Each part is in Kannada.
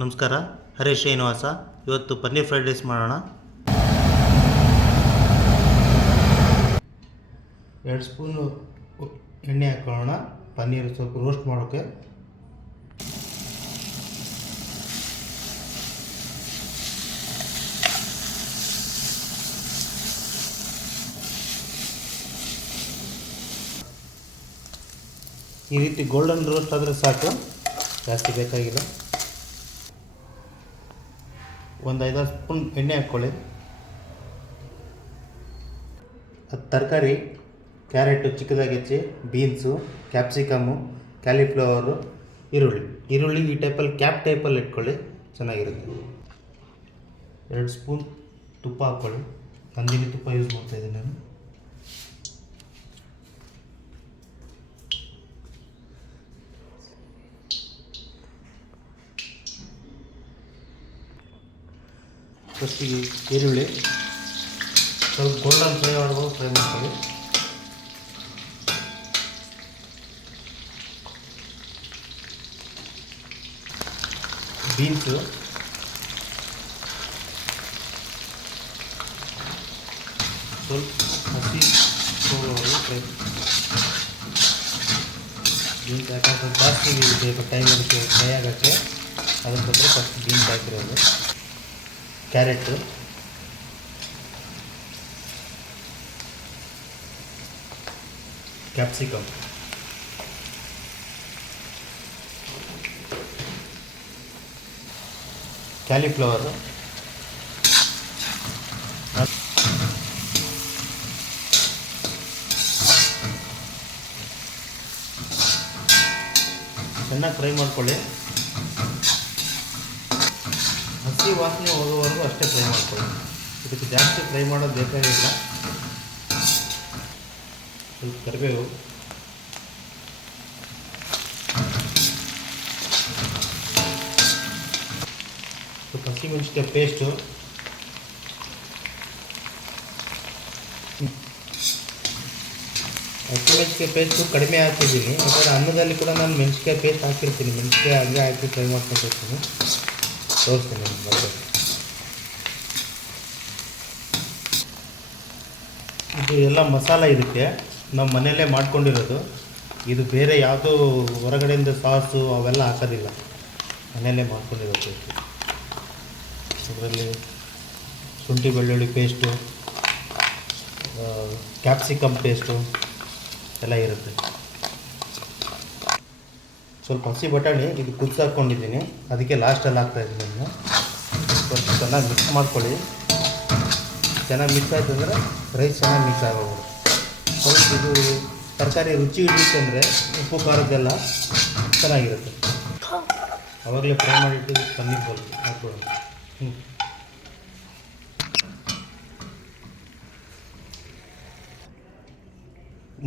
ನಮಸ್ಕಾರ, ಹರೀಶ್ ಶ್ರೀನಿವಾಸ. ಇವತ್ತು ಪನ್ನೀರ್ ಫ್ರೈಡ್ ರೈಸ್ ಮಾಡೋಣ. ಎರಡು ಸ್ಪೂನು ಎಣ್ಣೆ ಹಾಕೊಳ್ಳೋಣ. ಪನ್ನೀರ್ ಸ್ವಲ್ಪ ರೋಸ್ಟ್ ಮಾಡೋಕ್ಕೆ ಈ ರೀತಿ ಗೋಲ್ಡನ್ ರೋಸ್ಟ್ ಆದರೆ ಸಾಕು. ಜಾಸ್ತಿ ಬೇಕಾಗಿಲ್ಲ. ಒಂದು ಐದಾರು ಸ್ಪೂನ್ ಎಣ್ಣೆ ಹಾಕ್ಕೊಳ್ಳಿ ಅದು ತರಕಾರಿ, ಕ್ಯಾರೆಟು ಚಿಕ್ಕದಾಗಿ ಹೆಚ್ಚಿ, ಬೀನ್ಸು, ಕ್ಯಾಪ್ಸಿಕಮ್ಮು, ಕ್ಯಾಲಿಫ್ಲವರು, ಈರುಳ್ಳಿ. ಈರುಳ್ಳಿ ಈ ಟೈಪಲ್ಲಿ, ಕ್ಯಾಪ್ ಟೈಪಲ್ಲಿ ಇಟ್ಕೊಳ್ಳಿ, ಚೆನ್ನಾಗಿರುತ್ತೆ. ಎರಡು ಸ್ಪೂನ್ ತುಪ್ಪ ಹಾಕ್ಕೊಳ್ಳಿ ನಂದಿನಿ ತುಪ್ಪ ಯೂಸ್ ಮಾಡ್ತಾಯಿದ್ದೀನಿ ನಾನು. ಫಸ್ಟಿಗೆ ಈರುಳ್ಳಿ. ಸ್ವಲ್ಪ ಗೋಲ್ಡನ್ ಫ್ರೈ ಮಾಡ್ಬೋದು ಫ್ರೈ ಮಾಡ್ತೀವಿ ಬೀನ್ಸು ಸ್ವಲ್ಪ ಹಸಿ ಫ್ರೈ ಬೀನ್ಸ್ ಸ್ವಲ್ಪ ಜಾಸ್ತಿ ಬೇಕು ಟೈಮ್ ಅದಕ್ಕೆ ಫ್ರೈ ಆಗೋಕ್ಕೆ ಅದಕ್ಕೋಸ್ಕರ ಫಸ್ಟ್ ಬೀನ್ಸ್ ಹಾಕಿರೋದು. ಕ್ಯಾರೆಟು ಕ್ಯಾಪ್ಸಿಕಮ್ ಕ್ಯಾಲಿಫ್ಲವರು ಚೆನ್ನಾಗಿ ಫ್ರೈ ಮಾಡ್ಕೊಳ್ಳಿ. ಹಸಿ ವಾಸನೆ ಹೋಗೋವರೆಗೂ ಅಷ್ಟೇ ಫ್ರೈ ಮಾಡ್ಕೊಳ್ಳಿ. ಇದಕ್ಕೆ ಜಾಸ್ತಿ ಫ್ರೈ ಮಾಡೋದು ಬೇಕಾಗಿಲ್ಲ. ಸ್ವಲ್ಪ ಕರಿಬೇವು. ಸ್ವಲ್ಪ ಹಸಿಮೆಣಸಿನ್ಕಾಯಿ ಪೇಸ್ಟು ಹಸಿಮೆಣಸಿನ್ಕಾಯಿ ಪೇಸ್ಟು ಕಡಿಮೆ ಹಾಕಿದ್ದೀನಿ. ಯಾಕಂದರೆ ಅನ್ನದಲ್ಲಿ ಕೂಡ ನಾನು ಮೆಣಸಿಕಾಯಿ ಪೇಸ್ಟ್ ಹಾಕಿರ್ತೀನಿ. ಮೆಣಸಿಕಾಯಿ ಹಾಗೆ ಹಾಕಿ ಫ್ರೈ ಮಾಡ್ಕೊಂಡಿರ್ತೀನಿ ತೋರಿಸ್ತೀನಿ ಬರ್ಬೇಕು ಇದು ಎಲ್ಲ ಮಸಾಲ ಇದಕ್ಕೆ ನಮ್ಮ ಮನೆಯಲ್ಲೇ ಮಾಡ್ಕೊಂಡಿರೋದು. ಇದು ಬೇರೆ ಯಾವುದೂ ಹೊರಗಡೆಯಿಂದ ಸಾಸು ಅವೆಲ್ಲ ಹಾಕೋದಿಲ್ಲ. ಮನೆಯಲ್ಲೇ ಮಾಡ್ಕೊಂಡಿರೋದು. ಅದರಲ್ಲಿ ಶುಂಠಿ ಬೆಳ್ಳುಳ್ಳಿ ಪೇಸ್ಟು ಕ್ಯಾಪ್ಸಿಕಮ್ ಪೇಸ್ಟು ಎಲ್ಲ ಇರುತ್ತೆ. ಸ್ವಲ್ಪ ಹಸಿ ಬಟಾಣಿ ಇದು ಕುದಿಸಿ ಹಾಕ್ಕೊಂಡಿದ್ದೀನಿ ಅದಕ್ಕೆ ಲಾಸ್ಟಲ್ಲಿ ಹಾಕ್ತಾಯಿದ್ದೀನಿ ನಾನು. ಸ್ವಲ್ಪ ಚೆನ್ನಾಗಿ ಮಿಕ್ಸ್ ಮಾಡ್ಕೊಳ್ಳಿ. ಚೆನ್ನಾಗಿ ಮಿಕ್ಸ್ ಆಯಿತು ಅಂದರೆ ರೈಸ್ ಚೆನ್ನಾಗಿ ಮಿಕ್ಸ್ ಆಗೋಗ್ಬೋದು ಸ್ವಲ್ಪ ಇದು ತರಕಾರಿ ರುಚಿ ಅಂದರೆ ಉಪ್ಪು ಖಾರದ್ದೆಲ್ಲ ಚೆನ್ನಾಗಿರುತ್ತೆ. ಅವಾಗಲೇ ಫ್ರೈ ಮಾಡಿಟ್ಟು ಬೋದು ಹಾಕ್ಕೊಳ್ಳೋದು ಹ್ಞೂ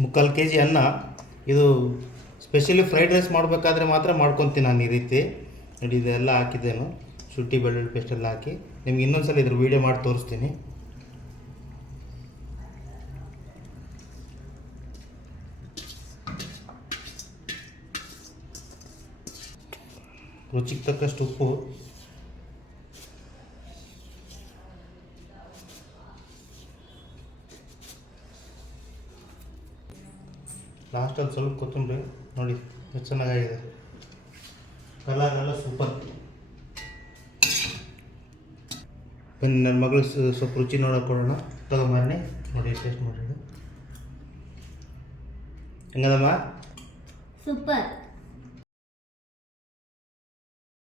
ಮುಕ್ಕಾಲು ಕೆ ಜಿ ಅನ್ನ ಇದು ಸ್ಪೆಷಲಿ ಫ್ರೈಡ್ ರೈಸ್ ಮಾಡಬೇಕಾದ್ರೆ ಮಾತ್ರ ಮಾಡ್ಕೊತೀನಿ ನಾನು ಈ ರೀತಿ. ನೋಡಿ, ಇದೆಲ್ಲ ಹಾಕಿದ್ದೇನು. ಶುಂಠಿ, ಬೆಳ್ಳುಳ್ಳಿ ಪೇಸ್ಟ್ ಎಲ್ಲ ಹಾಕಿ. ನಿಮ್ಗೆ ಇನ್ನೊಂದು ಸಲ ಇದ್ರ ವೀಡಿಯೋ ಮಾಡಿ ತೋರಿಸ್ತೀನಿ. ರುಚಿಗೆ ತಕ್ಕಷ್ಟು ಉಪ್ಪು. ಲಾಸ್ಟಲ್ಲಿ ಸ್ವಲ್ಪ ಕೊತ್ತಂಬರಿ ನೋಡಿ, ಎಷ್ಟು ಚೆನ್ನಾಗಾಗಿದೆ. ಕಲರ್ ಎಲ್ಲ ಸೂಪರ್ ಬನ್ನಿ ನನ್ನ ಮಗಳು ಸ್ವಲ್ಪ ರುಚಿ ನೋಡೋಕೆ ಕೊಡೋಣ ನೋಡಿ ಟೇಸ್ಟ್ ಮಾಡಿ ಹೆಂಗದಮ್ಮ? ಸೂಪರ್